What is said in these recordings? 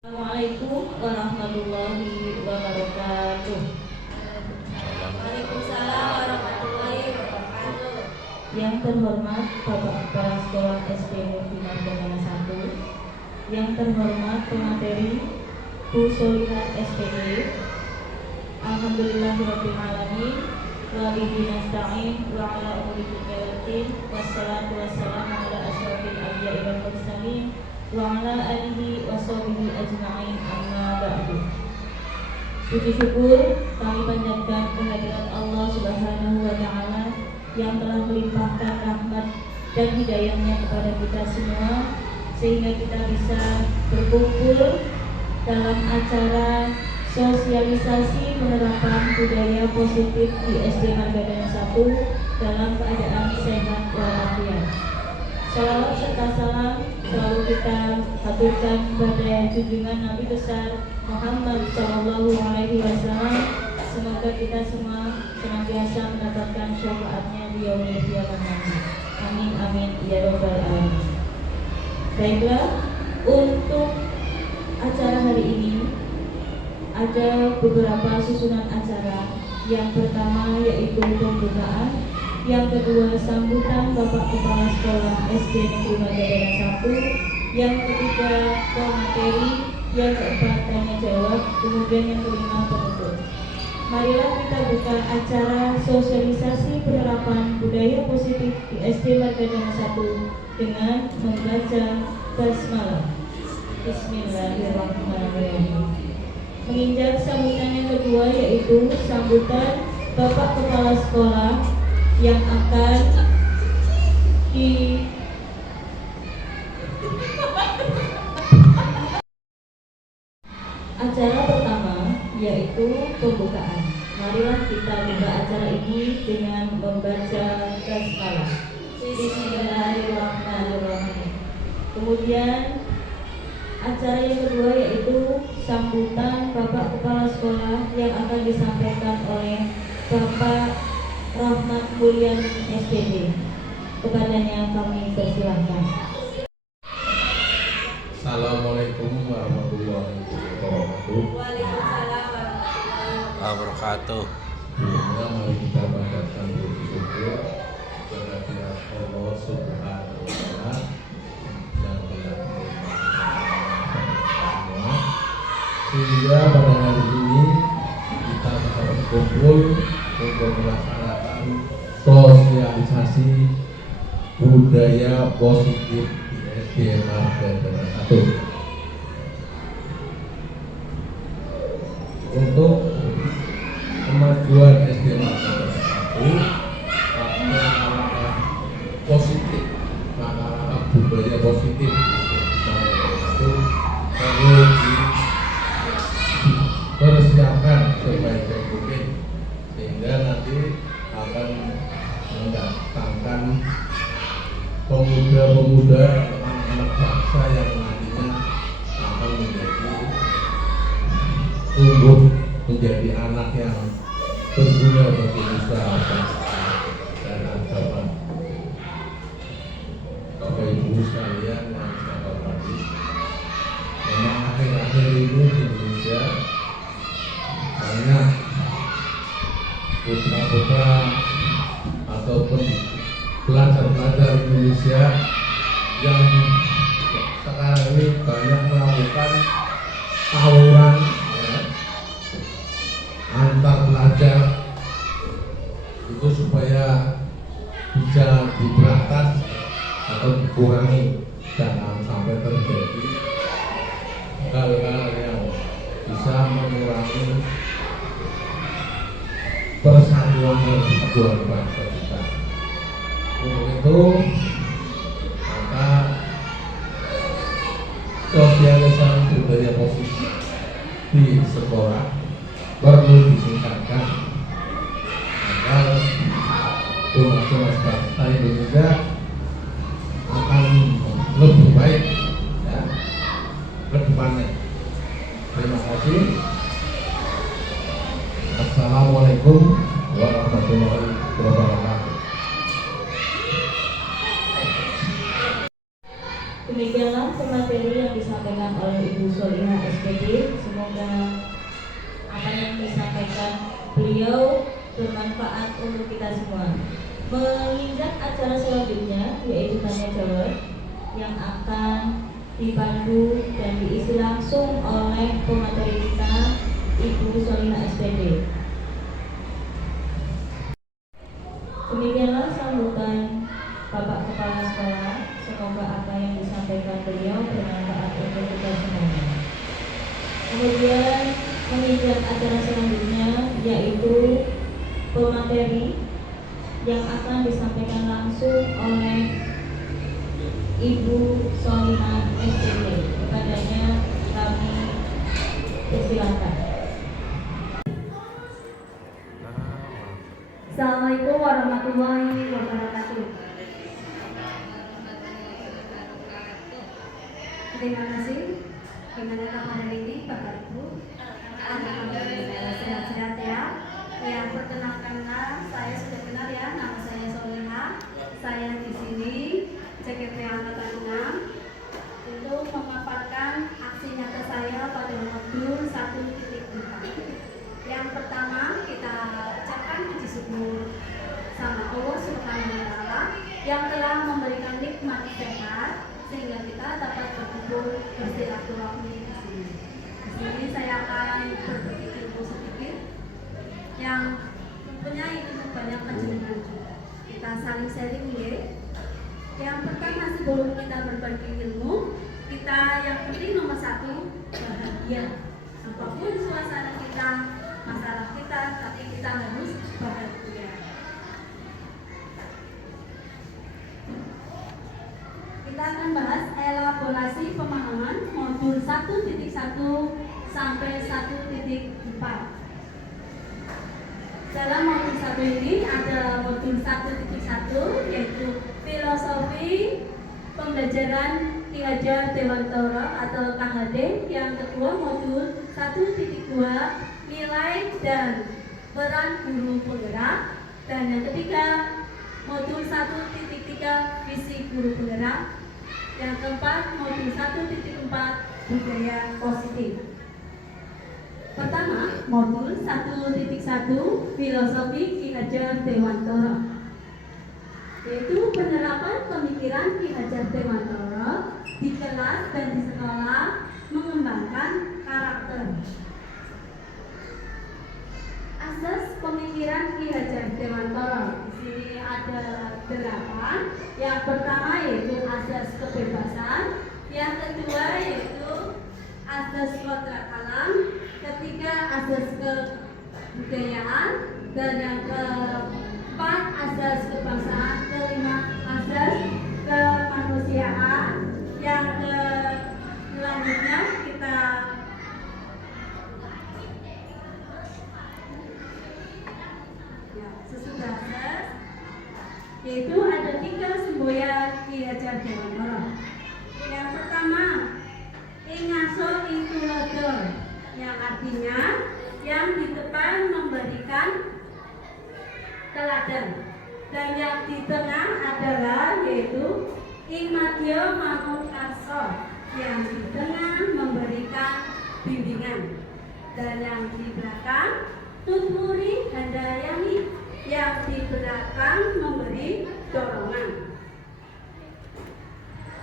Assalamualaikum warahmatullahi wabarakatuh. Waalaikumsalam warahmatullahi wabarakatuh. Yang terhormat Bapak Kepala Sekolah SD Negeri Margana 1, yang terhormat pemateri Bu Solihat SPD, Alhamdulillahirabbil alamin, walihi nasta'in wa ala umuri dunya wassalatu wassalamu ala asyrafil anbiya'i wal mursalin wa ala alihi wa sahbihi ajma'in, amma ba'du. Puji syukur kami panjatkan kehadirat Allah Subhanahu wa taala yang telah melimpahkan rahmat dan hidayahnya kepada kita semua, sehingga kita bisa berkumpul dalam acara sosialisasi penerapan budaya positif di SD Margadana 1 dalam keadaan sehat walafiat. Salawat serta salam selalu kita haturkan kepada junjungan Nabi besar Muhammad Shallallahu Alaihi Wasallam. Semoga kita semua senantiasa mendapatkan syafaatnya di yaumil qiyamah nanti. Amin amin ya robbal alamin. Baiklah, untuk acara hari ini ada beberapa susunan acara. Yang pertama yaitu pembukaan, yang kedua sambutan Bapak Kepala Sekolah SD Negeri Margadana 1, yang ketiga pemateri, yang keempat tanya jawab, kemudian yang kelima penutup. Marilah kita buka acara sosialisasi penerapan budaya positif di SD Margadana 1 dengan membaca basmalah. Bismillahirrahmanirrahim. Menginjak sambutan yang kedua yaitu sambutan Bapak Kepala Sekolah yang akan di acara pertama yaitu pembukaan. Marilah kita buka acara ini dengan membaca basmalah. Bismillahirrahmanirrahim. Kemudian acara yang kedua yaitu sambutan Bapak Kepala Sekolah yang akan disampaikan oleh Bapak Rahmat Mulyan SPD. Kepadanya kami persilahkan. Assalamualaikum warahmatullahi wabarakatuh. Waalaikumsalam warahmatullahi Wabarakatuh. Sebelumnya mari kita panjatkan puji syukur kepada pihak Allah Subhanahu wa taala yang telah semua, sehingga pada hari ini kita bisa berkumpul untuk melaksanakan sosialisasi budaya positif di SD Margadana 1. Untuk kemajuan SD Margadana 1, langkah positif, langkah budaya positif itu perlu dipersiapkan sebaik-baik mungkin, sehingga nanti akan mendatangkan pemuda-pemuda, anak-anak bangsa yang nantinya akan tumbuh menjadi anak yang berguna bagi nusa dan agama. Bapak Ibu sekalian yang saya hormati, memang akhir-akhir ini di Indonesia banyak putra-putra ataupun pelajar-pelajar Indonesia yang sekarang ini banyak melakukan tawuran antar pelajar, itu supaya bisa diberantas atau dikurangi, jangan sampai terjadi hal-hal yang bisa mengurangi persatuan dan kesatuan bangsa kita. Untuk itu maka sosialisasi budaya positif di sekolah perlu ditingkatkan agar tunas-tunas bangsa Indonesia akan lebih baik ya ke depannya. Terima kasih. Assalamualaikum warahmatullahi wabarakatuh. Demikianlah pemateri yang disampaikan oleh Ibu Solihah SPD. Semoga apa yang disampaikan beliau bermanfaat untuk kita semua. Menginjak acara selanjutnya yaitu tanya jawab yang akan dipandu dan diisi langsung oleh pemateri kita Ibu Solihah SPD. Demikianlah sambutan Bapak Kepala Sekolah. Semoga apa yang disampaikan beliau bermanfaat untuk kita semuanya. Kemudian menginjak acara selanjutnya yaitu pemateri yang akan disampaikan langsung oleh Ibu Solihah SPD. Kepadanya kami persilakan. Assalamualaikum warahmatullahi wabarakatuh. Terima kasih. Gimana kabar hari ini, Bapak Ibu? Alhamdulillah sehat-sehat ya. Yang perkenalkanlah, saya sudah kenal ya, nama saya Solihah. Saya di sini CKP Angkatan 6 untuk memaparkan aksi nyata saya pada modul 1.4. Yang pertama, kita ucapkan puji syukur sama Allah Subhanahu wa Ta'ala yang telah memberikan nikmat sehat sehingga kita dapat berkumpul bersilaturahmi di sini. Di sini saya akan berpikir sedikit yang mempunyai banyak panjenengan juga. Kita saling sharing ya. Yang pertama sebelum kita berbagi ilmu, kita yang penting nomor satu bahagia. Apapun suasana kita, masalah kita, tapi kita harus bahagia. Kita akan bahas elaborasi pemahaman modul 1.1 sampai 1.4. Dalam modul 1 ini ada modul 1.1 yaitu filosofi pembelajaran Ki Hajar Dewantara atau KHD. Yang kedua modul 1.2 nilai dan peran guru penggerak, dan yang ketiga modul 1.3 visi guru penggerak, yang keempat modul 1.4 budaya positif. Pertama, modul 1.1 filosofi Ki Hajar Dewantara, yaitu penerapan pemikiran Ki Hajar Dewantara di kelas dan di sekolah, mengembangkan karakter. Asas pemikiran Ki Hajar Dewantara di sini ada 8. Yang pertama yaitu asas kebebasan, yang kedua yaitu asas kodrat alam, ketiga asas kebudayaan, dan yang keempat asas kebangsaan, kelima asas kemanusiaan. Yang selanjutnya kita sesudah asas yaitu ada 3 semboyan Ki Hajar Dewantara. Yang pertama, ingaso intulaga, yang artinya yang di depan memberikan teladan, dan yang di tengah adalah yaitu imadyo mangun karso, yang di tengah memberikan bimbingan, dan yang di belakang tuturi handayani, yang di belakang memberi dorongan.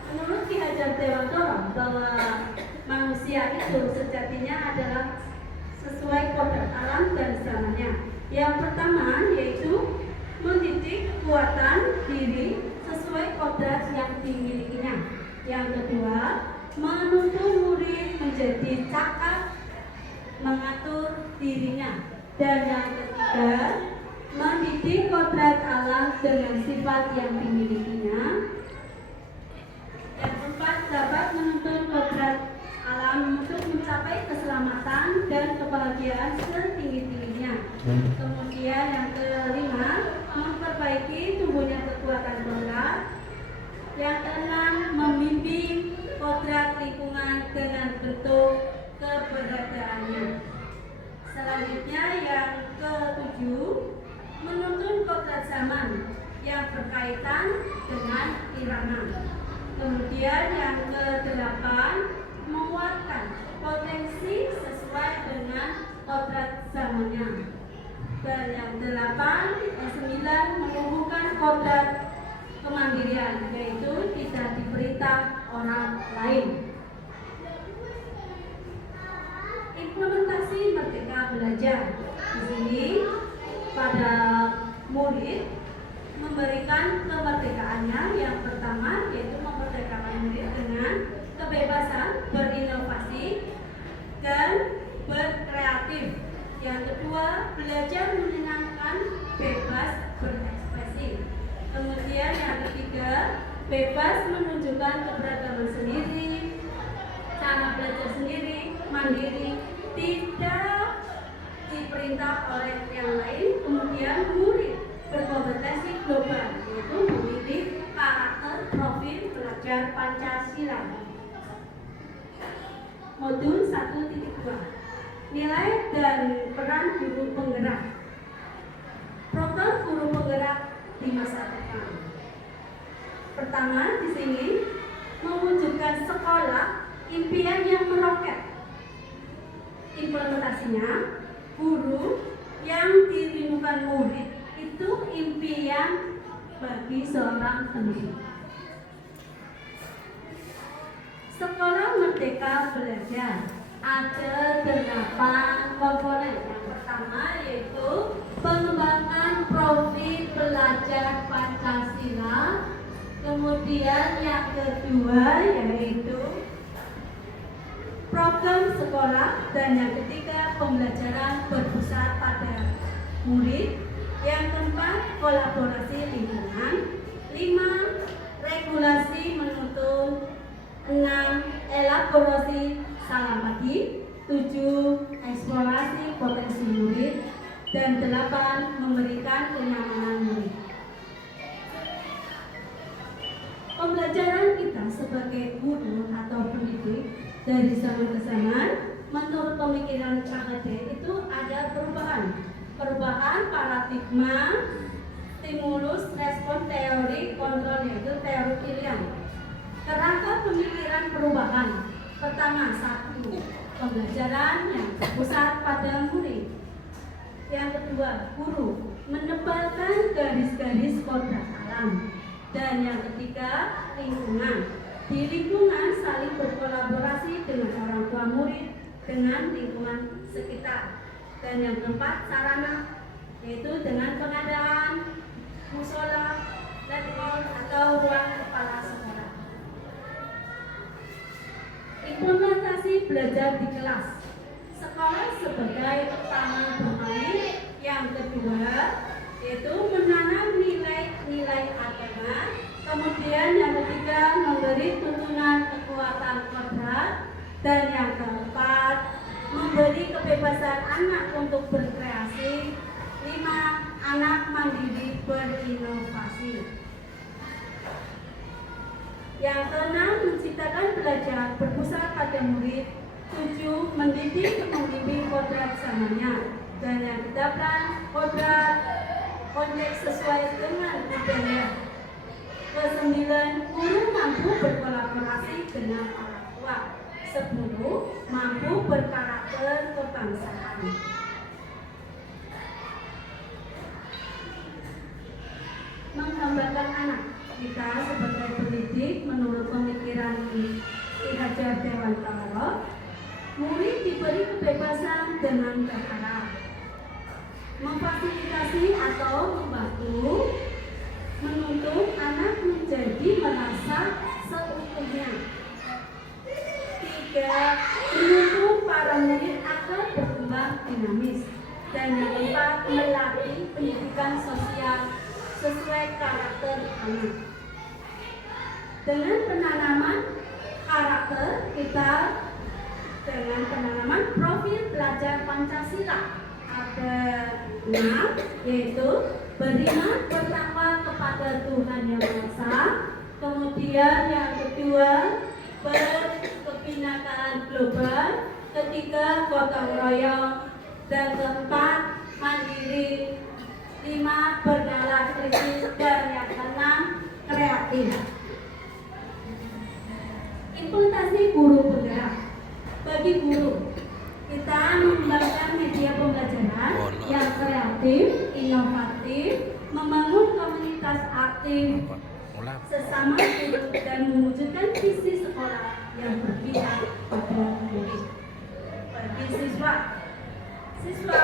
Menurut Ki Hajar Dewantara bahwa manusia itu sejatinya adalah sesuai kodrat alam dan zamannya. Yang pertama yaitu mendidik kekuatan diri sesuai kodrat yang dimilikinya. Yang kedua, menuntun murid menjadi cakap mengatur dirinya. Dan yang ketiga, mendidik kodrat alam dengan sifat yang dimilikinya. Yang keempat, dapat menuntun kodrat alam untuk mencapai keselamatan dan kebahagiaan setinggi-tingginya. Kemudian yang kelima, memperbaiki tumbuhnya kekuatan kodrat. Yang keenam, membimbing kodrat lingkungan dengan bentuk keberadaannya. Selanjutnya yang ketujuh, menuntun kodrat zaman yang berkaitan dengan irama. Kemudian yang berpotensi sesuai dengan kodrat zamannya. Dan yang 9 menumbuhkan kodrat kemandirian, yaitu tidak diperintah orang lain. Implementasi Merdeka Belajar di sini pada murid memberikan kemerdekaannya. Yang pertama yaitu memerdekakan murid dengan kebebasan berinovasi dan berkreatif. Yang kedua, belajar menyenangkan, bebas berekspresi. Kemudian yang ketiga, bebas menunjukkan keberagaman sendiri, cara belajar sendiri, mandiri, tidak diperintah oleh yang lain. Kemudian murid berkompetensi global, yaitu memilih karakter profil belajar Pancasila. Modul 1.2, nilai dan peran guru penggerak. Program guru penggerak di masa depan. Pertama di sini mewujudkan sekolah impian yang meroket. Implementasinya, guru yang dirindukan murid itu impian bagi seorang pendidik. Sekolah Merdeka Belajar ada 8 komponen. Yang pertama yaitu pengembangan profil belajar Pancasila. Kemudian yang kedua yaitu program sekolah, dan yang ketiga pembelajaran berpusat pada murid. Yang keempat kolaborasi lingkungan. 5 regulasi menuntun. 6 elaborasi salam bagi. 7 eksplorasi potensi murid. Dan 8 memberikan kenyamanan murid. Pembelajaran kita sebagai guru atau pendidik dari zaman ke zaman, menurut pemikiran KHD itu ada perubahan paradigma, stimulus, respon, teori, kontrol, yaitu teori pilihan. Kerangka pemikiran perubahan. Pertama, 1, pembelajaran yang berpusat pada murid. Yang kedua, guru menebalkan garis-garis kodrat alam. Dan yang ketiga, lingkungan. Di lingkungan saling berkolaborasi dengan orang tua murid, dengan lingkungan sekitar. Dan yang keempat, sarana, yaitu dengan pengadaan musola, letkol atau ruang kepala sekolah. Implementasi belajar di kelas. Sekolah sebagai taman bermain. Yang kedua yaitu menanam nilai-nilai agama. Kemudian yang ketiga memberi tuntunan kekuatan kodrat. Dan yang keempat memberi kebebasan anak untuk berkreasi. 5 anak mandiri berinovasi. Yang keenam menciptakan belajar berpusat pada murid. 7 mendidik membimbing kodrat zamannya. Dan yang ke-8 kodrat konteks sesuai dengan budaya. Ke-9 guru mampu berkolaborasi dengan orang tua. 10 mampu berkarakter kebangsaan. Menggambarkan anak. Kita sebagai pendidik menurut pemikiran Ki Hajar Dewantara, murid diberi kebebasan dengan berharap, memfasilitasi atau membantu, menuntun anak menjadi merasa seutuhnya. 3 menuntun para murid agar berkembang dinamis. Dan yang keempat melatih pendidikan sosial sesuai karakter anak. Dengan penanaman karakter kita dengan penanaman profil belajar Pancasila. Ada 6, yaitu beriman bertakwa kepada Tuhan Yang Maha Esa. Kemudian yang kedua berkebinakaan global. Ketiga gotong royong. Dan keempat mandiri. 5 bernalar kritis. Dan yang keenam kreatif. Implementasi guru penggerak. Bagi bagi guru, kita mengembangkan media pembelajaran yang kreatif, inovatif, membangun komunitas aktif sesama guru dan mewujudkan visi sekolah yang berpihak pada murid. Bagi siswa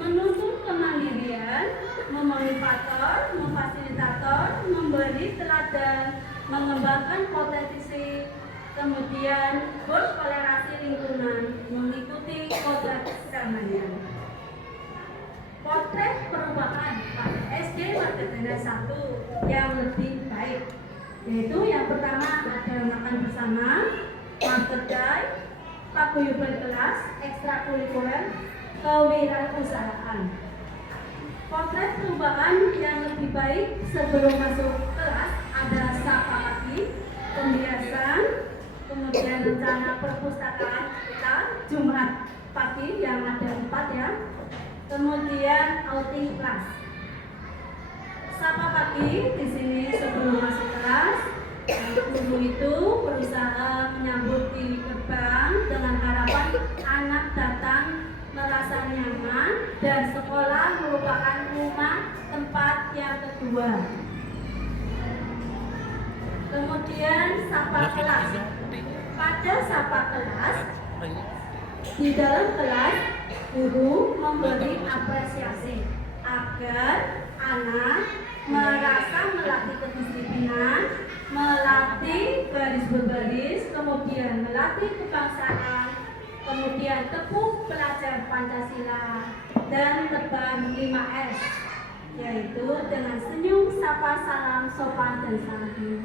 menuntut kemandirian, memotivator, memfasilitator, memberi teladan, mengembangkan potensi, kemudian bertoleransi lingkungan, mengikuti kodrat keramaian. Potret perubahan pada SD Margatana 1 yang lebih baik, yaitu yang pertama ada makan bersama, market day, paguyuban kelas, ekstrakurikuler, kewirausahaan. Potret perubahan yang lebih baik sebelum masuk kelas ada sapa pagi, pembiasaan, kemudian rencana perpustakaan kita Jumat pagi yang ada 4 ya, kemudian outing kelas. Sapa pagi di sini sebelum masuk kelas, guru itu berusaha menyambut di gerbang dengan harapan anak datang merasa nyaman dan sekolah merupakan rumah tempat yang kedua. Kemudian sapa kelas. Pada sapa kelas, di dalam kelas guru memberi apresiasi agar anak merasa melatih kedisiplinan, melatih baris berbaris, kemudian melatih kebangsaan, kemudian tepuk belajar Pancasila dan tebar 5S, yaitu dengan senyum, sapa, salam, sopan, dan santun,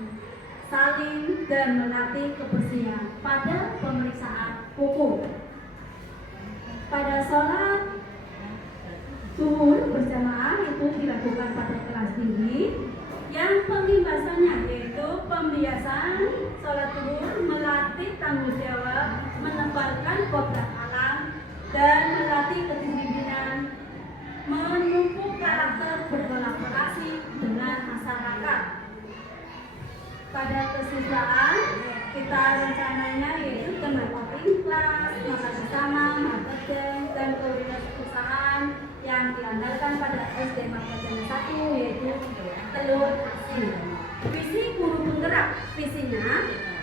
saling dan melatih kebersihan pada pemeriksaan kuku. Pada sholat zuhur berjamaah itu dilakukan pada kelas tinggi, yang pembiasaannya yaitu pembiasaan sholat zuhur melatih tanggung jawab, menebarkan kodrat alam, dan melatih kedisiplinan, menumbuh karakter berkolaborasi dengan masyarakat. Pada kesiswaan kita rencananya yaitu dengan outing kelas, makan bersama, marketing, dan kewirausahaan yang diandalkan pada SD Margatana 1 yaitu telur asin. Visi guru penggerak, visinya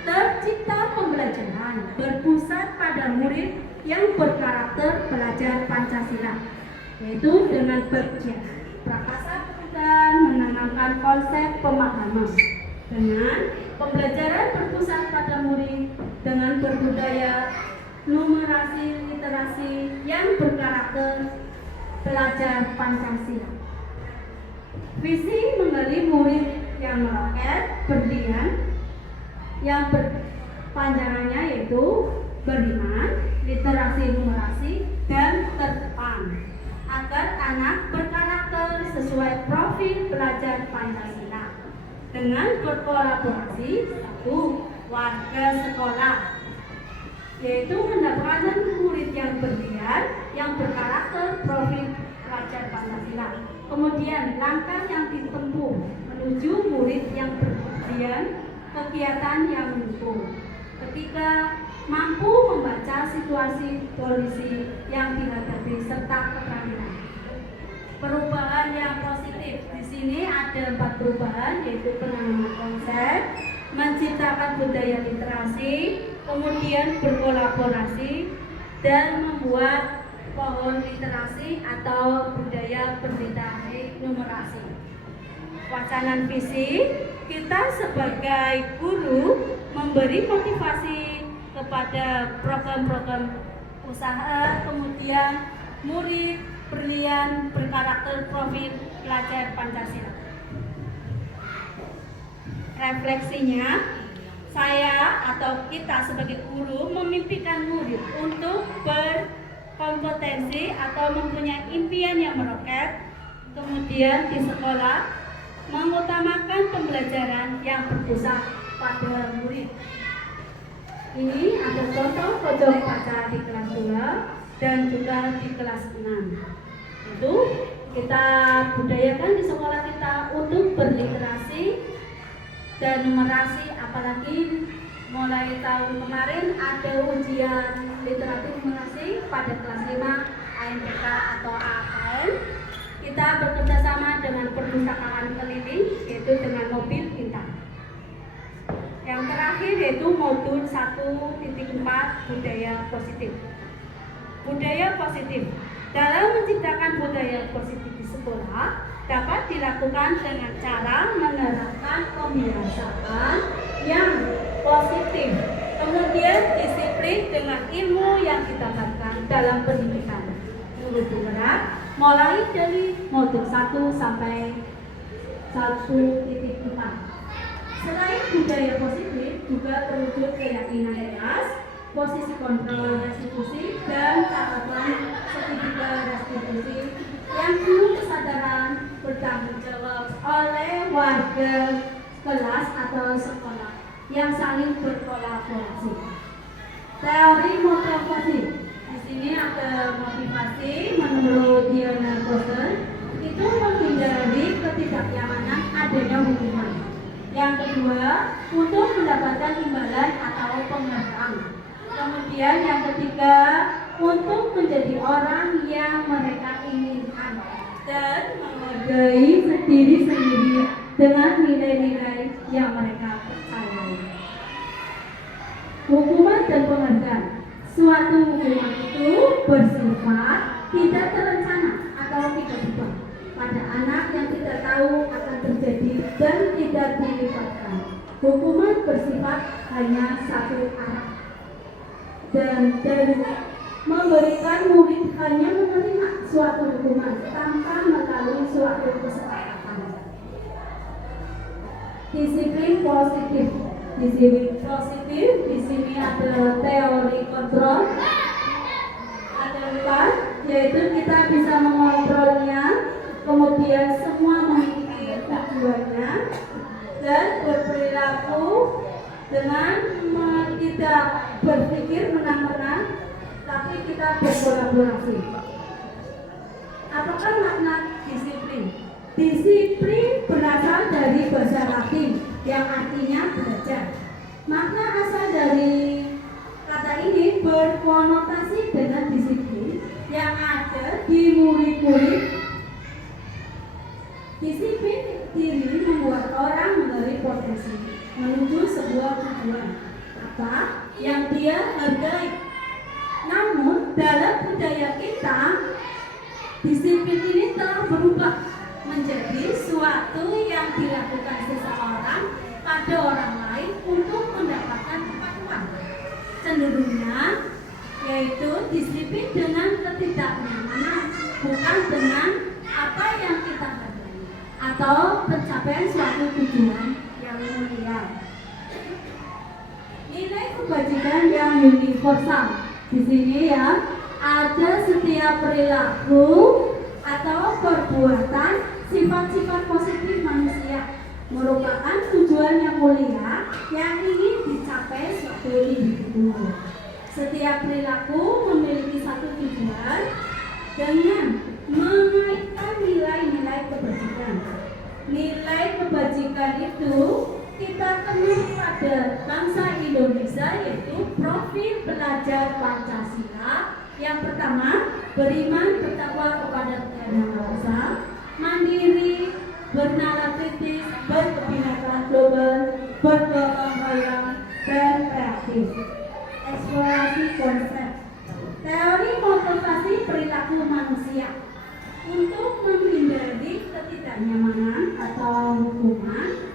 tercipta pembelajaran berpusat pada murid yang berkarakter belajar Pancasila, yaitu dengan bergiat prakasa dan menanamkan konsep pemahaman. Dengan pembelajaran berpusat pada murid dengan berbudaya numerasi literasi yang berkarakter belajar Pancasila. Visi menggali murid yang meroket, berdiam, yang berpanjangannya yaitu beriman, literasi numerasi, dan terdepan, agar anak berkarakter sesuai profil belajar Pancasila dengan berkolaborasi satu warga sekolah, yaitu mendapatkan murid yang berdiam, yang berkarakter profil pelajar Pancasila. Kemudian langkah yang ditempuh menuju murid yang berdiam, kegiatan yang mendukung. Ketiga, mampu membaca situasi kondisi yang dihadapi serta keterampilan. Perubahan yang positif di sini ada 4 perubahan, yaitu penanaman konsep, menciptakan budaya literasi, kemudian berkolaborasi, dan membuat pohon literasi atau budaya berliterasi numerasi. Wacana visi, kita sebagai guru memberi motivasi kepada program-program usaha, kemudian murid berlian berkarakter profil pelajar Pancasila. Refleksinya, saya atau kita sebagai guru memimpikan murid untuk berkompetensi atau mempunyai impian yang meroket, kemudian di sekolah mengutamakan pembelajaran yang berpusat pada murid. Ini ada contoh pojok baca di kelas 2 dan juga di kelas 6. Itu kita budayakan di sekolah kita untuk berliterasi dan numerasi, apalagi Mulai tahun kemarin ada ujian literatur numerasi pada kelas 5 ANPK atau AKN. Kita bekerjasama dengan perpustakaan keliling, yaitu dengan mobil pintar. Yang terakhir yaitu modul 1.4 budaya positif. Budaya positif. Dalam menciptakan budaya positif di sekolah dapat dilakukan dengan cara menerapkan pembiasaan yang positif. Kemudian disiplin dengan ilmu yang didapatkan dalam pendidikan guru penggerak, mulai dari modul 1 sampai 1.4. Selain budaya positif, juga terwujud keyakinan etis, posisi kontrol restitusi, dan catatan sertifikat restitusi yang penuh kesadaran bertanggung jawab oleh warga kelas atau sekolah yang saling berkolaborasi. Teori motivasi. Di sini ada motivasi menurut Diana Koster itu menghindari ketidaknyamanan adanya hubungan. Yang kedua, untuk mendapatkan imbalan atau penghargaan. Kemudian yang ketiga, untuk menjadi orang yang mereka inginkan dan menghargai diri sendiri dengan nilai-nilai yang mereka percayai. Hukuman dan penghargaan. Suatu hukuman itu bersifat tidak terencana atau tiba-tiba pada anak yang tidak tahu akan terjadi dan tidak dilibatkan. Hukuman bersifat hanya satu arah dan memberikan murid hanya menerima suatu hukuman tanpa melalui suatu kesepakatan. Disiplin positif. Disiplin positif di sini ada teori kontrol. Ada 4, yaitu kita bisa mengontrolnya, kemudian semua memiliki tujuannya, dan berperilaku dengan tidak berpikir menang-menang, tapi kita berkolaborasi. Apakah makna disiplin? Disiplin berasal dari bahasa Latin yang artinya belajar. Makna asal dari kata ini berkonotasi dengan disiplin yang ada di murid-murid. Disiplin diri membuat orang mengenali potensi menuju sebuah tujuan apa yang dia hargai. Namun dalam budaya kita, disiplin ini telah berubah menjadi suatu yang dilakukan seseorang pada orang lain untuk mendapatkan kepatuhan. Cenderungnya yaitu disiplin dengan ketidaknyamanan, bukan dengan apa yang kita hargai atau pencapaian suatu tujuan yang mulia. Nilai kebajikan yang universal. Di sini ya, ada setiap perilaku atau perbuatan sifat-sifat positif manusia merupakan tujuan yang mulia yang ingin dicapai suatu individu. Setiap perilaku memiliki satu tujuan dengan mengaitkan nilai-nilai kebajikan. Nilai kebajikan itu kita kenal pada bangsa Indonesia, yaitu profil pelajar Pancasila. Yang pertama, beriman bertakwa kepada Tuhan Yang Maha Esa, mandiri, bernalar kritis, berkebinekaan global, bergotong royong, dan kreatif. Eksplorasi konsep. Teori motivasi perilaku manusia untuk menghindari ketidaknyamanan atau hukuman.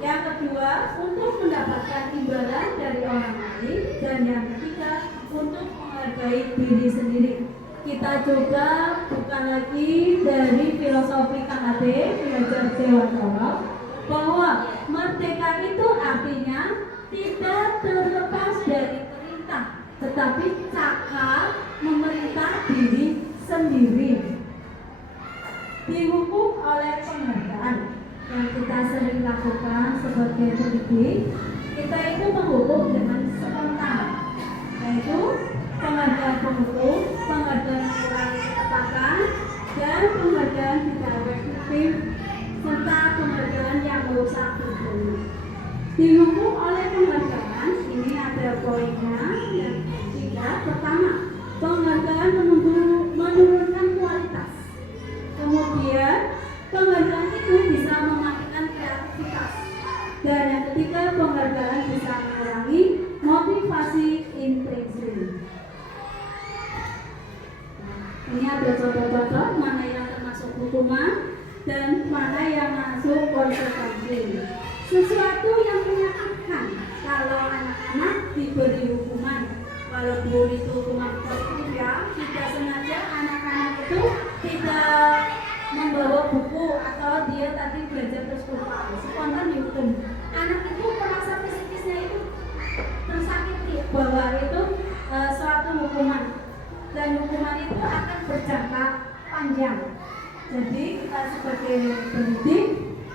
Yang kedua, untuk mendapatkan imbalan dari orang lain. Dan yang ketiga, untuk menghargai diri sendiri. Kita coba buka lagi dari filosofi KHD, belajar Dewantara, bahwa merdeka itu artinya tidak terlepas dari perintah, tetapi cakap memerintah diri sendiri. Dihukum oleh penghargaan yang kita sering lakukan sebagai pendidik, kita itu menghukum dengan spontan, yaitu penghargaan penghukum, penghargaan kurang ketepatan, dan penghargaan tidak efektif, serta penghargaan yang merusak tubuh. Dihukum oleh penghargaan ini ada poinnya yang ketiga. Pertama, penghargaan menurunkan kualitas. Kemudian penghargaan itu bisa mematikan kreativitas. Dan yang ketiga, penghargaan bisa mengurangi motivasi intrinsik. Ini ada contoh-contoh mana yang termasuk hukuman dan mana yang masuk konsekuensi. Sesuatu yang menyakitkan kalau anak-anak diberi hukuman, walaupun itu hukuman positif ya, tidak sengaja anak-anak itu tidak membawa buku atau dia tadi belajar terus lupa, spontan dihukum. Anak itu merasa psikisnya itu tersakiti bahwa itu suatu hukuman, dan hukuman itu akan berjangka panjang. Jadi kita sebagai pendidik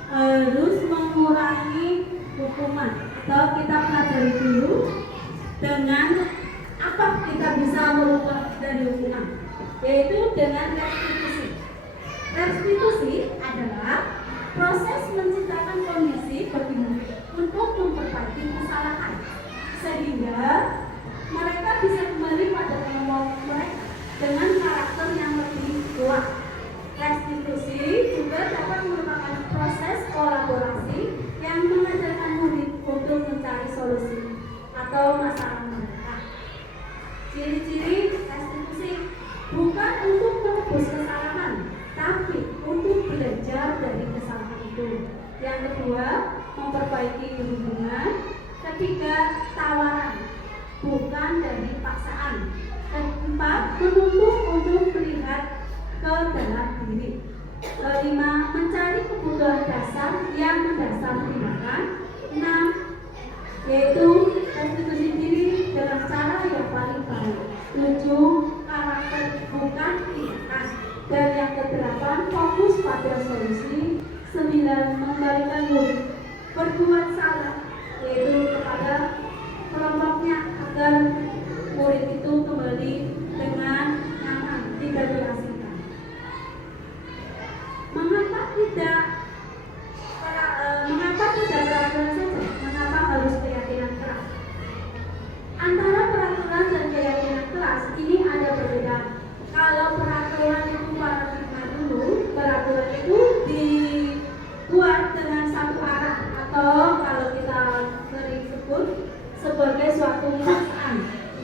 harus mengurangi hukuman, atau kita pelajari dulu dengan apa kita bisa merubah dari hukuman, yaitu dengan restitusi. Restitusi adalah proses menciptakan kondisi bagi murid untuk memperbaiki kesalahan sehingga mereka bisa kembali pada kelompok mereka dengan karakter yang lebih kuat. Restitusi juga dapat merupakan proses kolaborasi yang mengajarkan murid untuk mencari solusi atau masalah mereka. Ciri-ciri restitusi bukan untuk menebus kesalahan, tapi untuk belajar dari kesalahan itu. Yang kedua, memperbaiki hubungan. Ketiga, tawaran, bukan dari paksaan. Keempat, menuntut untuk melihat ke dalam diri. Kelima, mencari kebutuhan dasar yang mendasar tindakan. 6, yaitu restitusi diri dengan cara yang paling baik. 7, karakter bukan tindakan. Dan yang ke-8, fokus pada solusi. 9, mengembalikan murid berbuat salah, yaitu kepada kelompoknya agar murid itu kembali dengan nyaman, tidak diasingkan. Mengapa tidak peraturan saja? Mengapa harus keyakinan keras? Antara peraturan dan keyakinan keras ini ada perbedaan. Kalau peraturan itu paradigma dulu, peraturan itu dibuat dengan satu arah, atau kalau kita sering sebut sebagai suatu paksaan.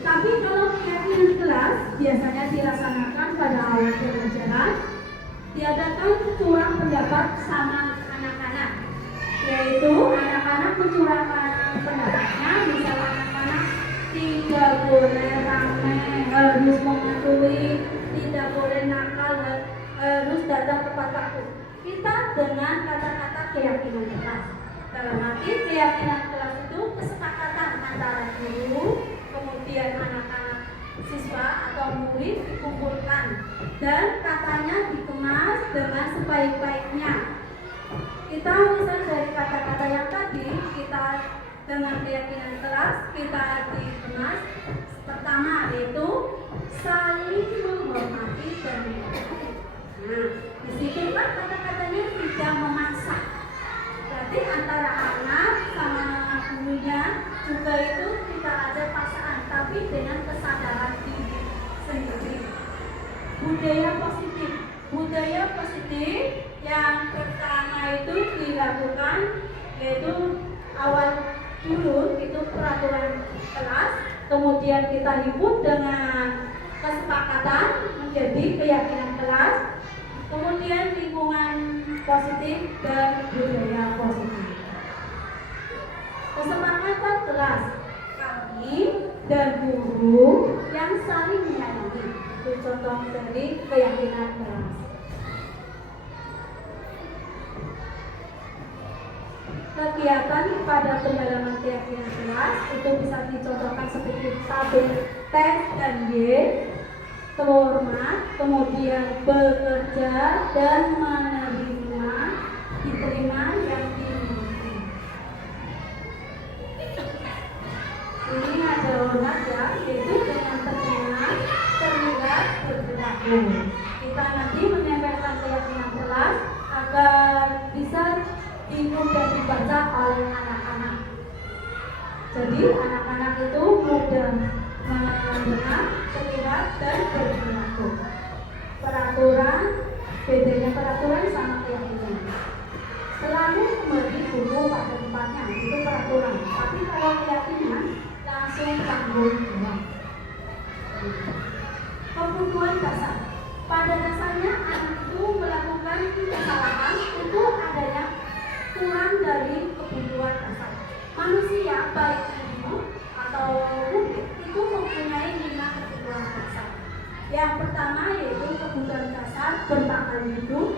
Tapi kalau keyakinan keras biasanya dilaksanakan pada awal pembelajaran, diadakan curang pendapat sama anak-anak, yaitu anak-anak mencurahkan pendapatnya. Misalnya anak-anak tidak boleh ramai, harus mematuhi, tidak boleh nakal, harus datang tepat waktu. Kita dengan kata-kata keyakinan keras. Dalam arti keyakinan keras itu kesepakatan antara guru, kemudian anak-anak siswa atau murid dikumpulkan dan katanya dikemas dengan sebaik-baiknya. Kita misal dari kata-kata yang tadi, kita dengan keyakinan keras kita dikemas. Pertama yaitu saling menghormati dan menghormati. Nah, di situ kan kata-katanya tidak memaksa. Berarti antara anak sama gurunya juga itu tidak ada paksaan, tapi dengan kesadaran diri sendiri. Budaya positif yang pertama itu dilakukan, yaitu awal dulu itu peraturan kelas, kemudian kita himpun dengan kesepakatan menjadi keyakinan kelas, kemudian lingkungan positif dan budaya positif. Kesepakatan kelas, kami dan guru yang saling menyayangi, itu contoh dari keyakinan kelas. Kegiatan pada pendalaman keyakinan kelas itu bisa dicontohkan seperti tabel T dan Y, hormat, kemudian bekerja dan menerima, diterima yang dimiliki. Ini ada hormat ya, yaitu dengan terdengar, terlihat, berperilaku. Kita nanti menyampaikan keyakinan kelas agar bisa mudah dibaca oleh anak-anak. Jadi anak-anak itu mudah mendengar, melihat, dan berperilaku. Peraturan, bedanya peraturan sama keyakinan. Selalu memberi buku pada tempatnya, itu peraturan. Tapi kalau keyakinan langsung tanggung jawab. Kebutuhan dasar. Pada dasarnya anak itu melakukan kesalahan itu adanya kurang dari kebutuhan dasar. Manusia baik itu atau bukit itu mempunyai 5 kebutuhan dasar. Yang pertama yaitu kebutuhan dasar bertahan hidup.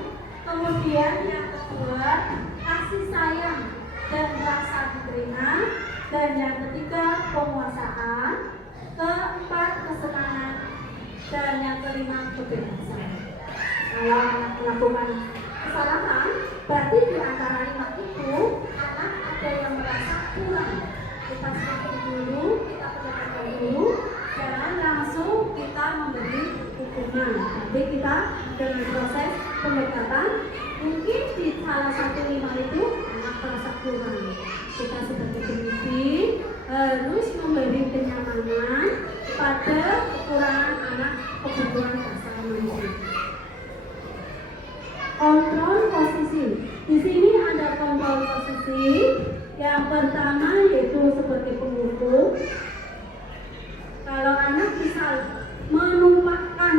Kemudian yang kedua kasih sayang dan rasa diterima. Dan yang ketiga penguasaan. Keempat kesenangan. Dan yang kelima kebebasan. Kalau anak melakukan kesalahan, berarti di antara 5 itu anak ada yang merasa kurang. Kita sedikit dulu, kita pendekatkan dulu, jangan langsung kita memberi hukuman. Nanti kita dengan proses pendekatan, mungkin di salah satu 5 itu anak merasa kurang. Kita sebagai pemimpin harus memberi kenyamanan pada kekurangan anak kebutuhan dasar manusia. Kontrol posisi. Di sini ada kontrol posisi. Yang pertama yaitu sebagai pengukur. Kalau anak misal menumpahkan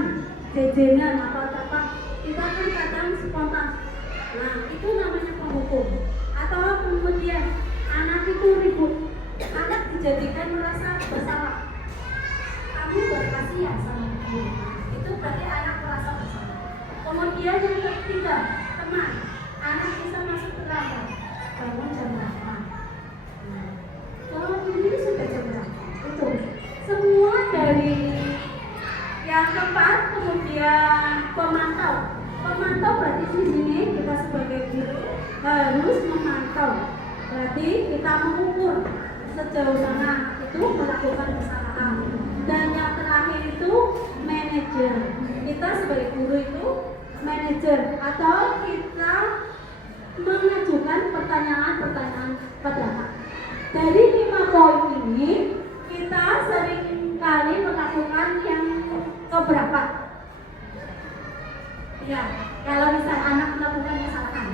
jajanan atau apa, kita kan kadang spontan. Nah, itu namanya pengukur. Atau kemudian anak itu ribut, anak dijadikan merasa bersalah. Kamu berkasih ya sama kamu. Itu berarti anak merasa bersalah. Kemudian yang ketiga, teman. Anak bisa masuk terlambat. Bangun jam berapa? Nah, kalau ini sudah jam berapa? Itu semua dari yang keempat. Kemudian pemantau. Pemantau berarti di sini kita sebagai guru harus memantau. Berarti kita mengukur sejauh mana itu melakukan kesalahan. Dan yang terakhir itu manajer. Kita sebagai guru itu manajer atau kita mengajukan pertanyaan-pertanyaan pada anak. Dari 5 poin ini kita sering kali melakukan yang keberapa? Ya, kalau misal anak melakukan kesalahan.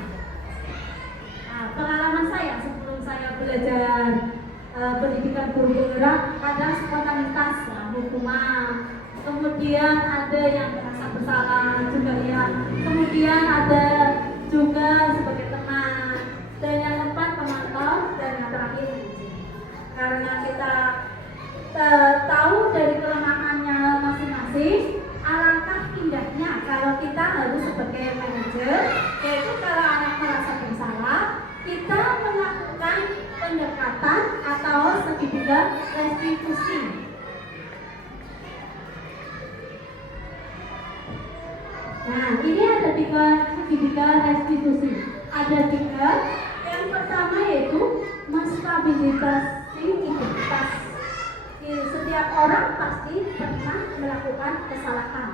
Nah, pengalaman saya sebelum saya belajar pendidikan guru penggerak ada spontanitas, hukuman. Kemudian ada yang merasa bersalah juga ya. Kemudian ada juga sebagai teman. Dan yang keempat pemantau dan yang terakhir manajer. Karena kita tahu dari kelemahannya masing-masing, alangkah indahnya kalau kita harus sebagai manajer, yaitu kalau anak merasa bersalah, kita melakukan pendekatan atau segitiga restitusi. Nah, ini ada 3 segitiga restitusi. Ada 3. Yang pertama yaitu menstabilisasi identitas. Setiap orang pasti pernah melakukan kesalahan.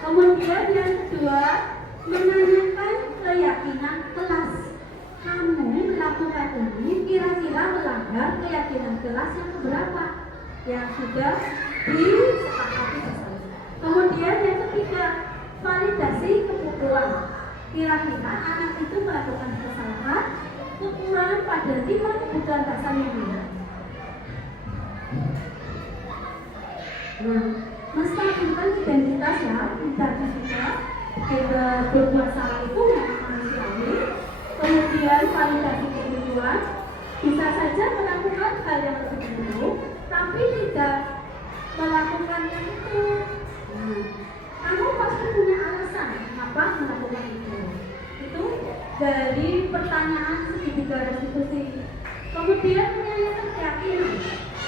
Kemudian yang kedua, menanyakan keyakinan kelas. Kamu melakukan ini kira-kira melanggar keyakinan kelas yang keberapa? Yang sudah disepakati bersama. Kemudian yang ketiga, validasi kebutuhan. Kira-kira anak itu melakukan kesalahan, kekurangan pada 5 kebutuhan dasar yang mana? Nah, menstabilkan identitas ya, tidak juga kita berbuat salah itu memang manusiawi. Kemudian validasi kebutuhan, bisa saja melakukan hal yang lebih dulu, tapi tidak melakukan yang itu. Nah, kamu pasti punya alasan kenapa melakukan itu. Itu dari pertanyaan segitiga restitusi. Kemudian menanyakan keyakinan.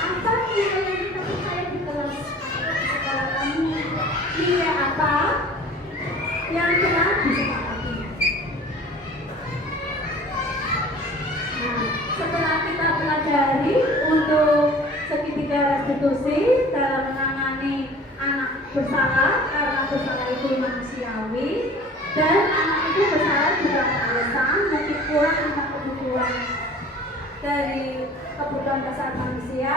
Apa nilai yang kita percaya di kelas atau di sekolah kamu? Nilai apa yang telah disepakati? Nah, setelah kita pelajari untuk segitiga restitusi dalam menangani anak bersalah, karena bersalah itu manusiawi, dan anak itu bersalah juga ada alasan, mungkin kurang tentang kebutuhan dari kebutuhan dasar manusia.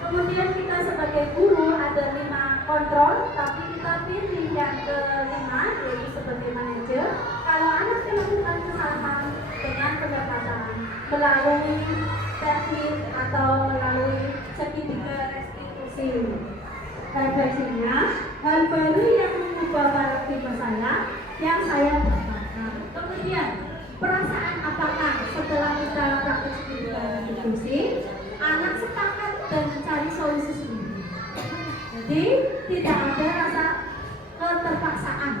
Kemudian kita sebagai guru ada 5 kontrol, tapi kita pilih yang ke-5 yaitu sebagai manajer. Kalau anak melakukan kesalahan dengan pendapatan melalui teknik atau melalui segitiga restitusi. Refleksinya, hal baru yang mengubah paradigma saya yang saya dapatkan. Kemudian, perasaan apakah setelah kita praktik segitiga restitusi, anak sepakat dan mencari solusi sendiri. Jadi, tidak ada rasa keterpaksaan.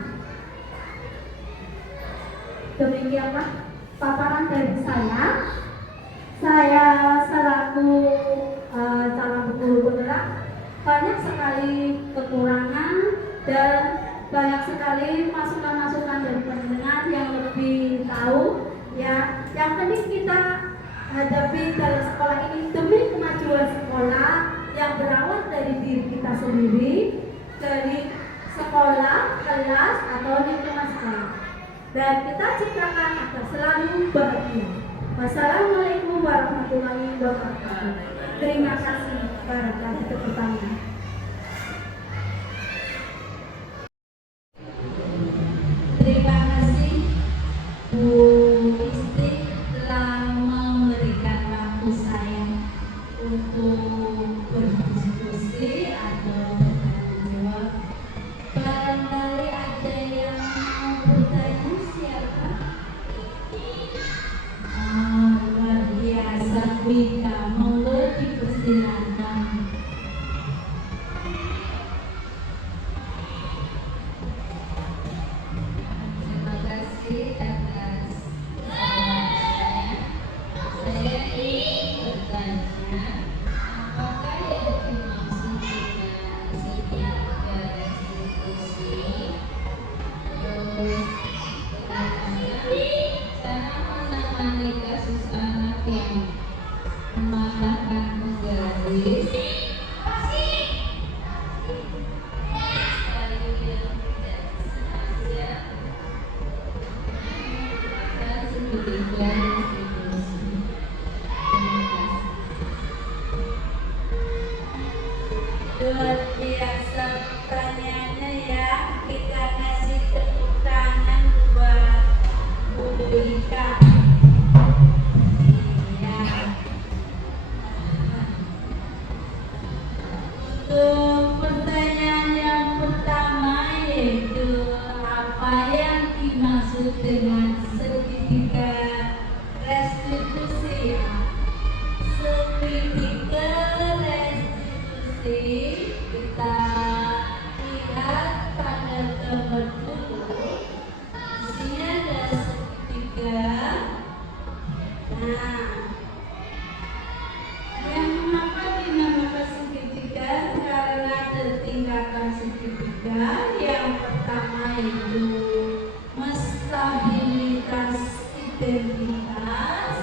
Demikianlah paparan dari saya. Saya selaku calon guru penggerak banyak sekali kekurangan dan banyak sekali masukan-masukan dari pendengar yang lebih tahu ya. Yang penting kita hadapi dalam sekolah ini demi kemajuan sekolah yang berawal dari diri kita sendiri, dari sekolah, kelas atau lingkungan sekolah. Dan kita ciptakan agar selalu bahagia. Wassalamualaikum warahmatullahi wabarakatuh. Terima kasih barangkali kedepannya. Terima kasih Bu Isti telah memberikan waktu saya untuk berdiskusi atau menjawab. Barangkali ada yang mau bertanya, siapa? Luar biasa, Wika, monggo dipersilakan. Terima kasih atas kesempatan. Saya ingin bertanya, apakah yang dimaksud dengan segitiga restitusi? Terus cara menangani kasus anak yang mematahkan penggaris sekali yang tidak sengaja menggunakan segitiga restitusi. Terima kasih. Luar biasa pertanyaannya ya. Kita kasih tepuk tangan buat Bu Ika. Iya. Untuk pertanyaan yang pertama yaitu apa yang dimaksud dengan segitiga restitusi ya. Segitiga restitusi kita lihat pada gambar dulu. Di sini ada segitiga. Nah, yang mengapa dinamakan segitiga karena ada tingkatan segitiga. Yang pertama itu stabilitas identitas.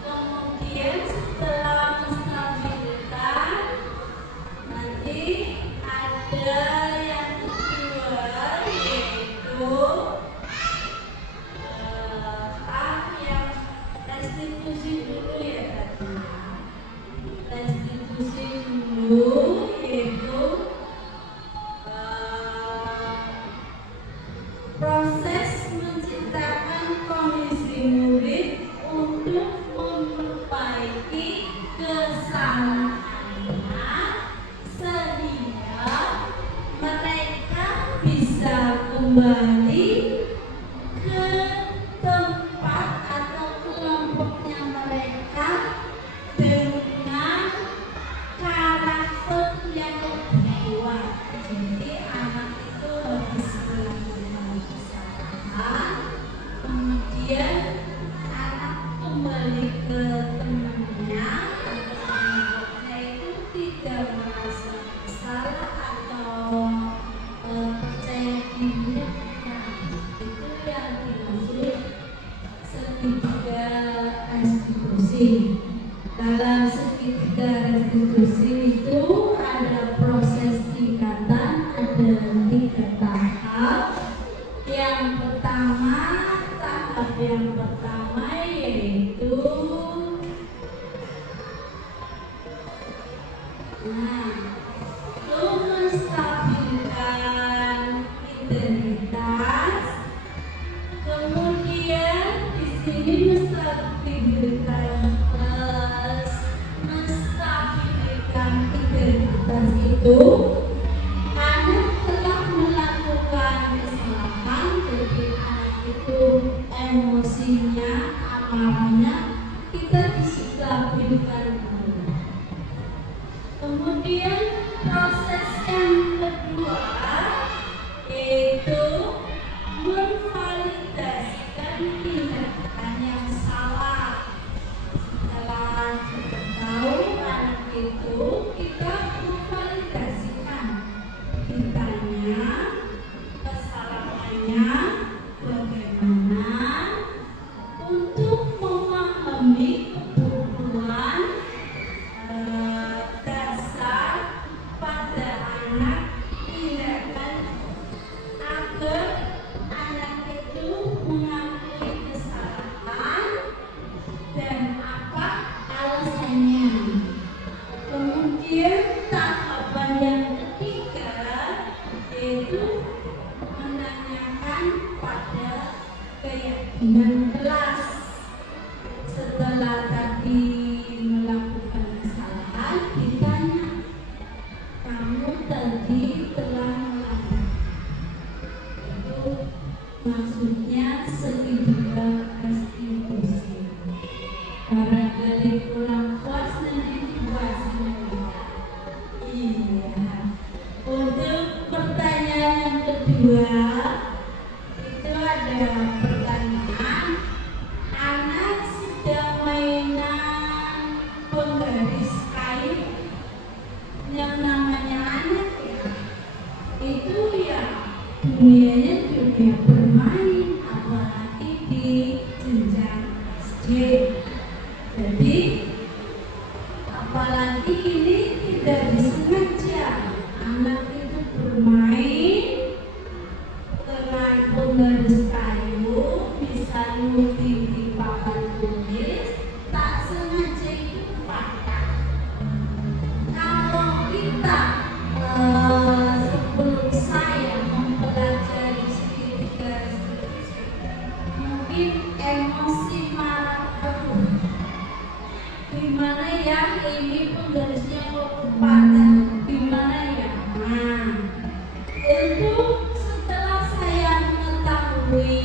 Kemudian setelah stabilitas nanti ada yang kedua yaitu yang restitusi dulu ya tadi. Restitusi dulu yaitu proses menciptakan kondisi murid untuk memperbaiki kesalahannya sehingga mereka bisa kembali ke tempat atau kelompoknya mereka dengan karakter yang lebih kuat. Jadi anak itu habis melakukan kesalahan, kemudian anak kembali ke temannya atau kelompoknya itu tidak merasa bersalah atau percaya diri. Nah, itu yang dimaksud segitiga restitusi. Dalam segitiga restitusi itu ada proses tingkatan, ada 3 tahap. Yang pertama, tahap yang pertama yaitu Nah, itu menstabilkan identitas. Kemudian di sini menstabilkan identitas itu anak telah melakukan kesalahan, jadi anak itu emosinya, amarahnya kita distabilkan dulu. Kemudian proses yang kedua yaitu memvalidasikan tindakan yang salah. Setelah tahu anak itu, kita memvalidasikan, ditanya kesalahannya bagaimana untuk memahami kebutuhan dasar pada anak tindakan agar anak itu mengakui kesalahan dan apa alasannya. Kemudian tahapan yang ketiga yaitu menanyakan pada keyakinan kelas. Setelah tadi melakukan kesalahan, ditanya, kamu tadi telah melakukan itu, maksudnya segitiga restitusi. Barangkali kurang puas nanti dibuat semua. Iya. Untuk pertanyaan yang kedua itu ada pertanyaan, anak sedang mainan penggaris kain. Yang namanya anak ya, itu ya dunianya dunia bermain, apalagi di jenjang SD. Jadi apalagi ini tidak disengaja anak itu bermain dengan penggaris kayu, bisa nulis di papan tulis, tak sengaja itu patah. Kalau kita sebelum saya mempelajari segitiga restitusi, mungkin emosi marah aku, gimana ya ini penggarisnya kok patah, gimana ya. Nah, itu setelah saya mengetahui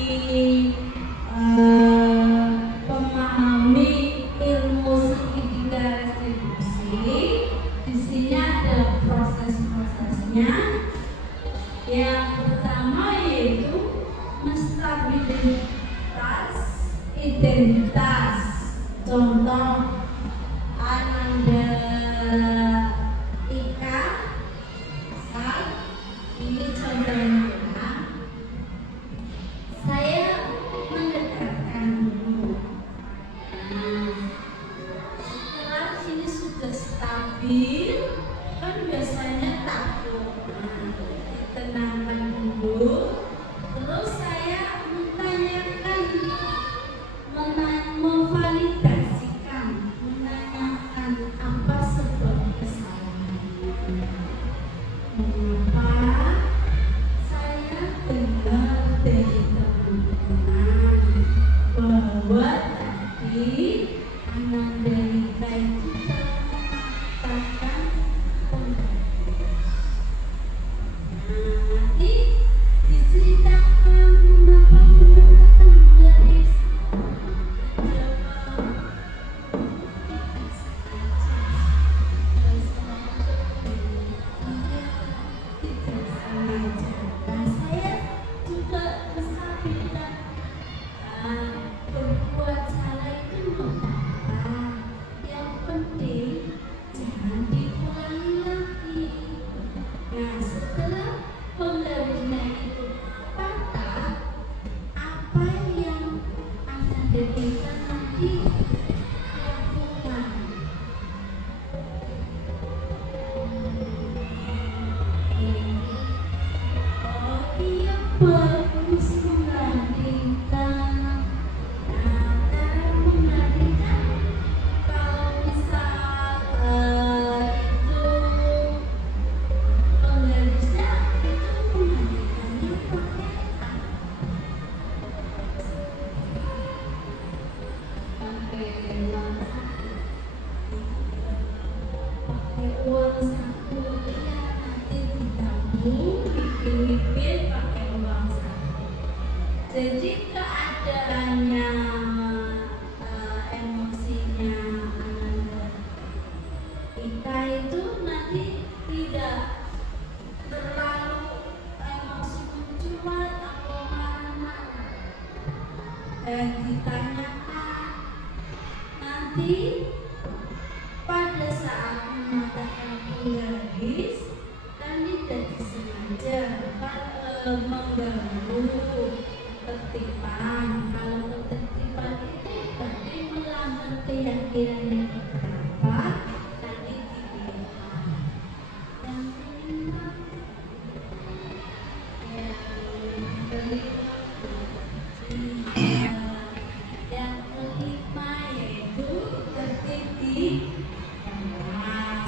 memahami ilmu segitiga restitusi, di sini ada proses-prosesnya. Yang pertama yaitu menstabilitas identitas. Contoh Ananda Ika Sal, ini contohnya. Saya mendekatkan dulu. Setelah ini sudah stabil, kan biasanya takut. Tenangkan dulu. Terus saya menanyakan, memvalidasikan, menanyakan apa sebab kesalahannya. Mengapa saya dengar dari teman-teman bahwa tadi Ananda Rika itu telah mengatakan penggaris. uang saku ya nanti ditabung dipilih pakai uang saku. Jadi keadaannya emosinya Ananda Ika itu nanti tidak terlalu emosi mencuat atau marah-marah dan ditanyakan nanti pada saat mengatakan garis dan tidak disengaja mengganggu ketertiban. Kalau ketertiban itu berarti melanggar keyakinan yang berapa nanti dipilih yang kelima yang kelima yaitu tertib di kelas.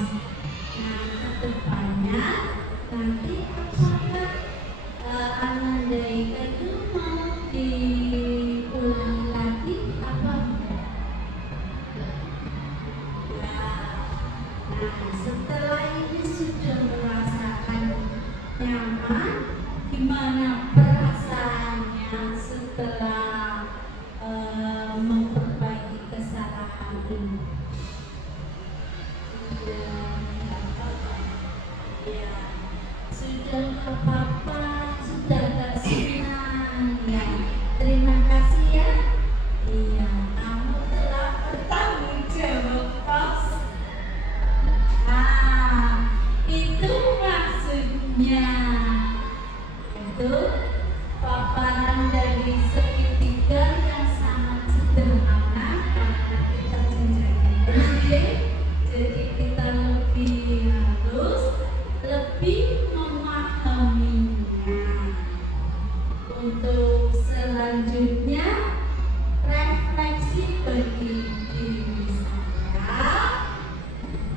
Nah, kedepannya nanti apakah Ananda Ika itu mau diulangi lagi apa enggak? Nah, setelah ini sudah merasakan nyaman, gimana perasaannya setelah memperbaiki kesalahan ini? Sudah nggak apa-apa, sudah gak senang ya. Terima kasih ya. Iya, kamu telah bertanggung jawab bos. Nah, itu maksudnya. Itu paparan dari segitiga yang sangat sederhana karena kita jenjangnya gede, jadi kita lebih halus, lebih memahaminya. Untuk selanjutnya refleksi bagi diri saya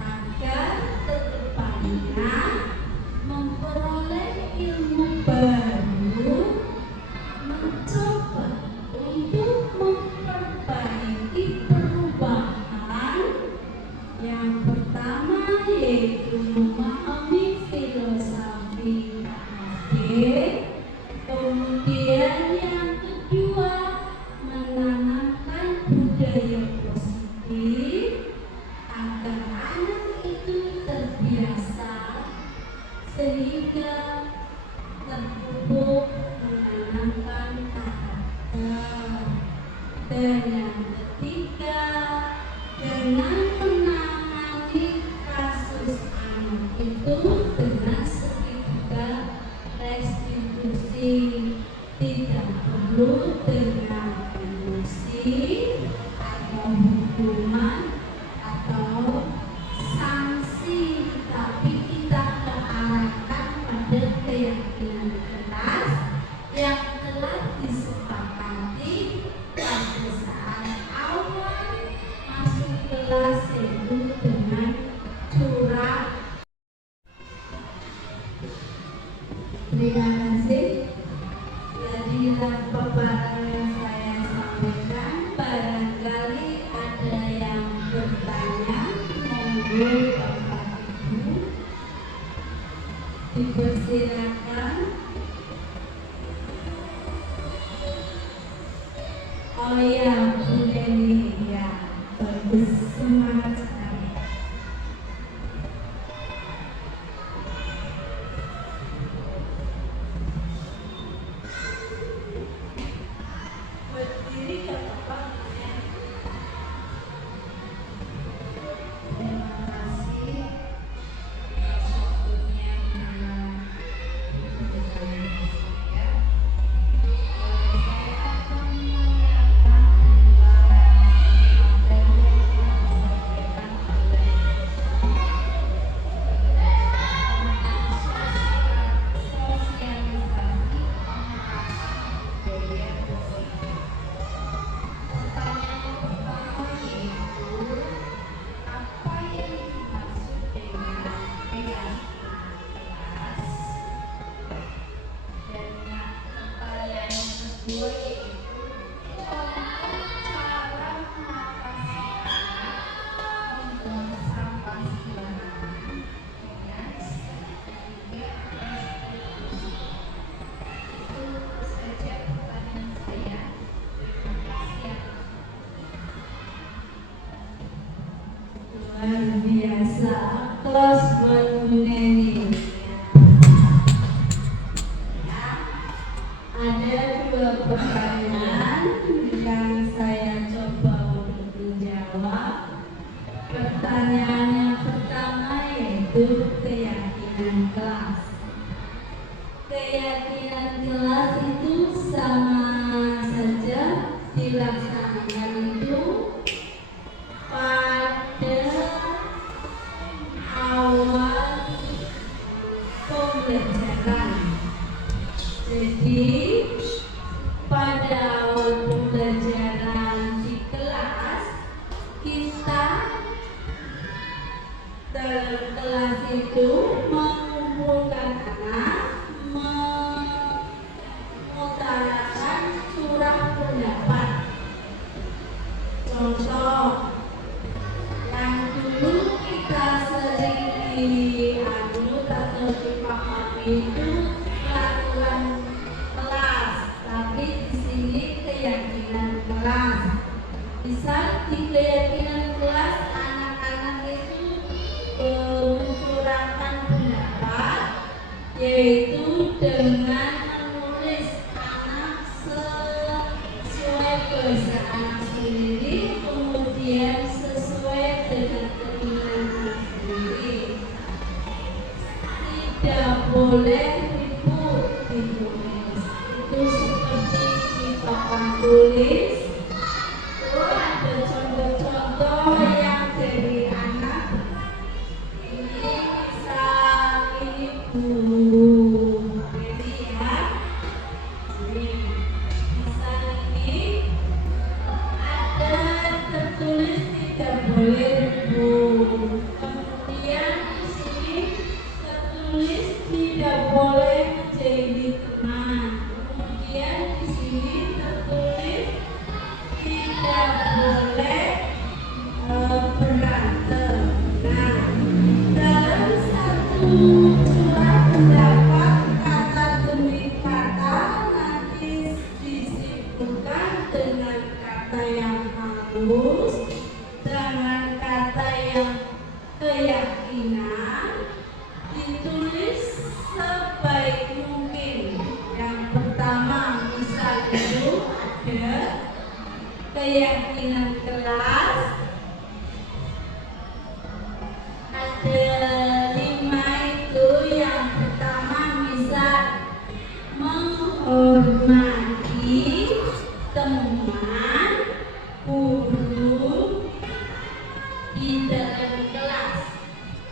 agar kedepannya memperoleh ilmu baru, mencoba untuk memperbaiki perubahan. Yang pertama yaitu memahami filosofi kemudian yang kedua menanamkan budaya positif agar anak itu terbiasa sehingga terpupuk menanamkan karakter. Dan yang ketiga dengan menangani kasus anak itu dengan segitiga restitusi, tidak perlu dengan emosi atau hukuman atau sanksi, tapi kita mengarahkan pada keyakinan keras yang telah disepakati pada saat awal masuk kelas, yaitu dengan curah. Terima kasih. Jadi paparan yang saya sampaikan, barangkali ada yang bertanya, monggo Bapak Ibu dipersilakan. Oh ya, Bu Deni, ya bagus, semangat sekali. Berdiri ke depan. Terima kasih. Sebelumnya saya akan menerangkan materi yang disampaikan oleh sosialisasi budaya positif. Pertanyaan pertama yaitu apa yang dimaksud dengan keyakinan keras, dan yang pertanyaan kedua yaitu tentang cara mengatasi anak membuang sampah sembarangan. kelas buat Bu Neni. Ya. Ada dua pertanyaan yang saya coba untuk menjawab. Pertanyaan yang pertama yaitu keyakinan kelas. Keyakinan kelas itu sama saja dilaksanakan itu pada awal pembelajaran. Jadi pada awal pembelajaran di kelas kita dalam kelas itu mengumpulkan anak mengutarakan surah pendapat. Contoh yang dulu kita sering diadu atau dipahami itu peraturan kelas, tapi di sini keyakinan kelas. Misal di keyakinan kelas anak-anak itu mencurahkan pendapat, yaitu dengan menulis anak sesuai bahasa anak sendiri, kemudian sesuai dengan keinginan anak sendiri. Tidak boleh ribut ditulis. Itu seperti di papan tulis. Itu ada contoh-contoh yang dari anak. Ini misal ini Bu Dedi ya. Ini misal ini ada tertulis tidak boleh ribut. Kemudian di sini tertulis tidak boleh menjadi teman. Kemudian di sini tertulis tidak boleh berantem. Nah, dalam satu surah pendapat kata demi kata nanti disebutkan dengan kata yang halus, dengan kata yang keyakinan, ditulis sebaik mungkin. Yang pertama misal itu ada keyakinan kelas, ada 5 itu. Yang pertama misal menghormati teman, guru di dalam kelas.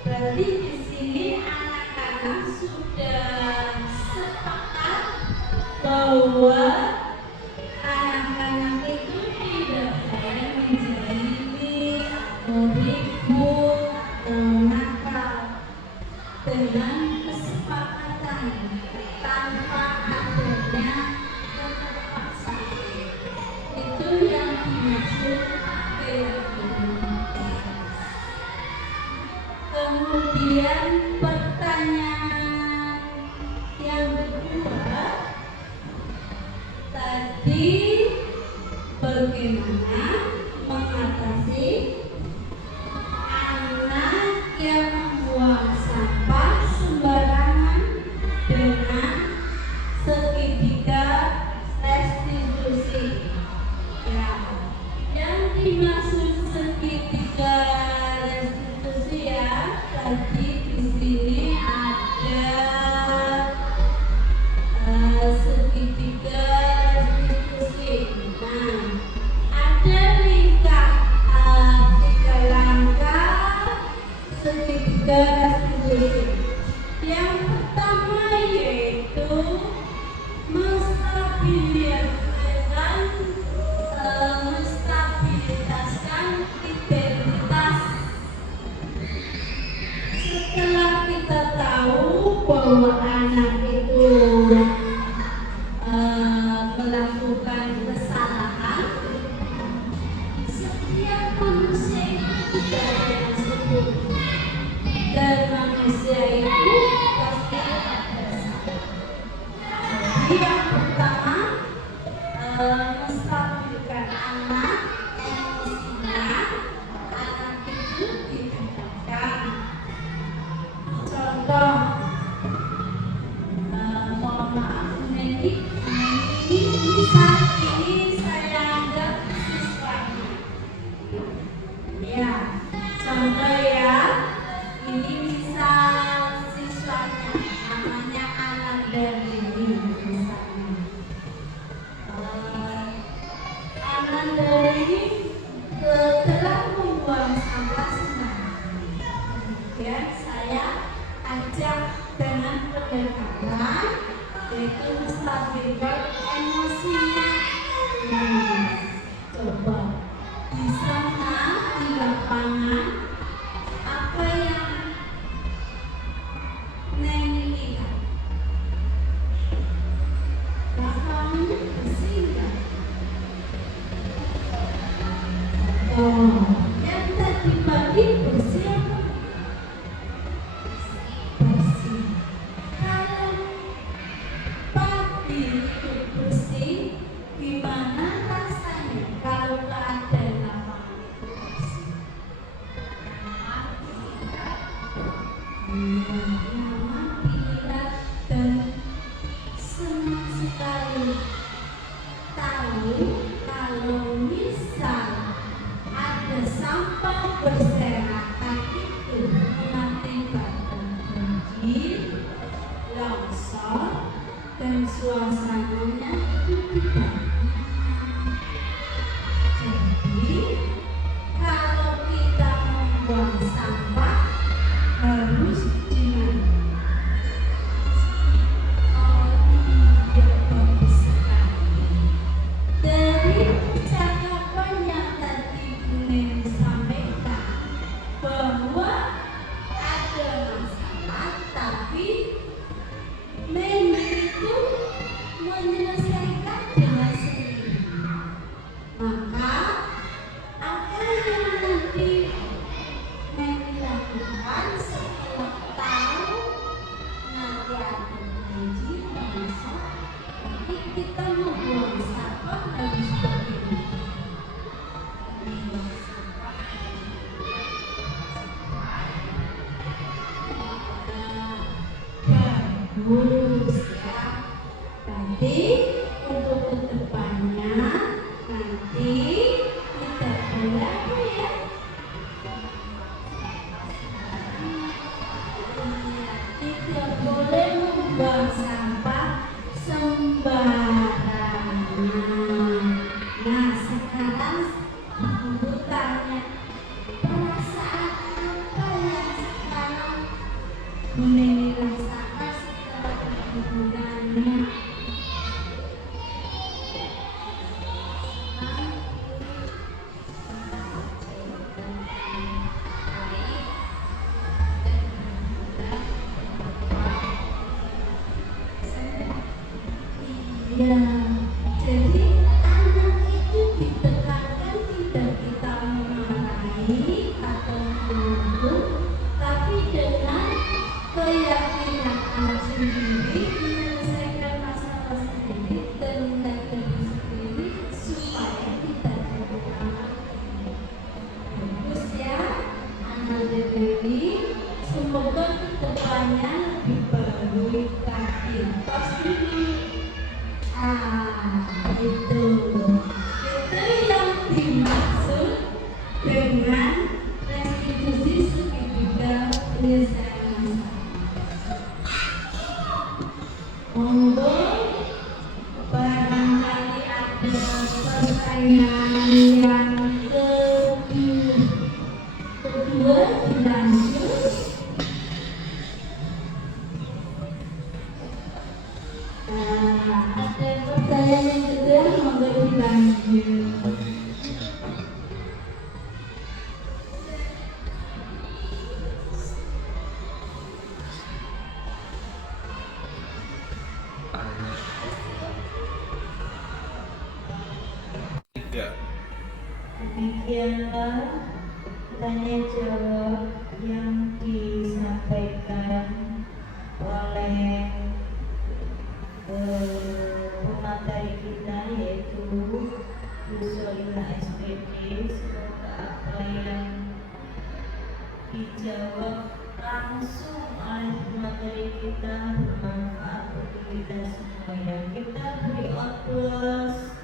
Berarti di sini anak-anak sudah sepakat bahwa anak-anak itu tidak boleh menjadi atau ribut atau nakal, dengan kesepakatan tanpa adanya keterpaksaan. Itu yang dimaksud keyakinan. Kemudian pertanyaan yang kedua tadi, bagaimana mengatasi anak yang membuang sampah sembarangan dengan segitiga restitusi. Ya, yang dimaksud segitiga restitusi ya, tadi di sini ada segitiga restitusi. Nah, ada ringkas 3 langkah segitiga restitusi. Yang pertama yaitu menstabilitaskan identitas. Setelah kita tahu bahwa anak itu melakukan kesalahan, setiap manusia itu tidak ada yang sempurna, dan manusia itu pasti ada salah. Jadi yang pertama, menstabilkan anak emosinya, anak itu didekatkan. saya ajak dengan pendekatan yaitu menstabilkan emosinya. Coba di sana di lapangan apa yang Neni lihat? Lapangannya bersih nggak? Oh, yang tadi pagi bersih apa? Bersih. Kalau pagi itu bersih, gimana rasanya kalau keadaan lapangan itu bersih? Nyaman dilihat dan senang sekali tahu kalau misal ada sampah berserakan itu mengakibatkan banjir, longsor, dan suasananya itu tidak nyaman. Jadi kalau kita membuang sampah harus dengan bagus sekali. Dari percakapan yang tadi Bu Neni sampaikan bahwa ada masalah tapi Neni itu menyelesaikan dengan sendiri. Maka apa yang nanti Neni lakukan setelah tahu nanti ada banjir longsor, nanti kita membuang sampah harus begini. Membuang sampah bagus ya. Nanti untuk kedepannya nanti kita boleh apa ya? Tidak boleh membuang sampah sembarangan. Nah sekarang Ibu tanya, perasaan apa yang sekarang Bu Neni rasakan setelah penggunaannya? Ya, jadi anak itu ditekankan tidak kita memarahi atau menuntut, tapi dengan keyakinan anak sendiri menyelesaikan masalah sendiri dan menjaga diri sendiri supaya tidak terulang lagi. Bagus ya, anak Dewi. Semoga kedepannya lebih baik lagi. Pasti itu yang dimaksud dengan restitusi segitiga penyelesaian masalah. Monggo barangkali ada pertanyaan yang kedua dilanjut. Ada pertanyaan yang kedua, monggo dilanjut. Demikianlah tanya jawab yang disampaikan oleh pemateri kita yaitu Bu Solihah SPD. Semoga apa yang dijawab langsung oleh pemateri kita bermanfaat untuk kita semuanya. Kita beri applause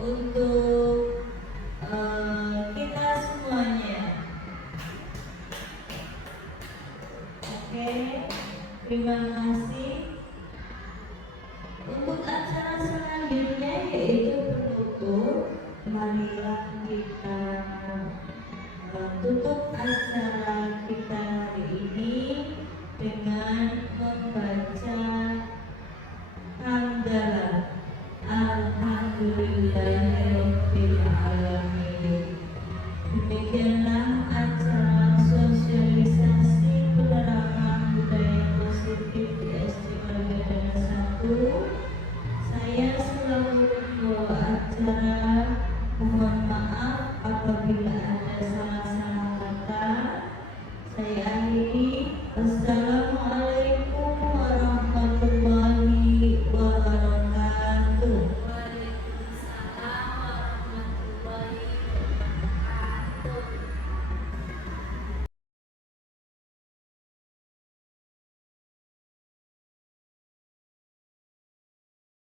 untuk kita semuanya. Oke, terima kasih. Untuk acara selanjutnya yaitu penutup, marilah kita tutup acara kita hari ini pagbigay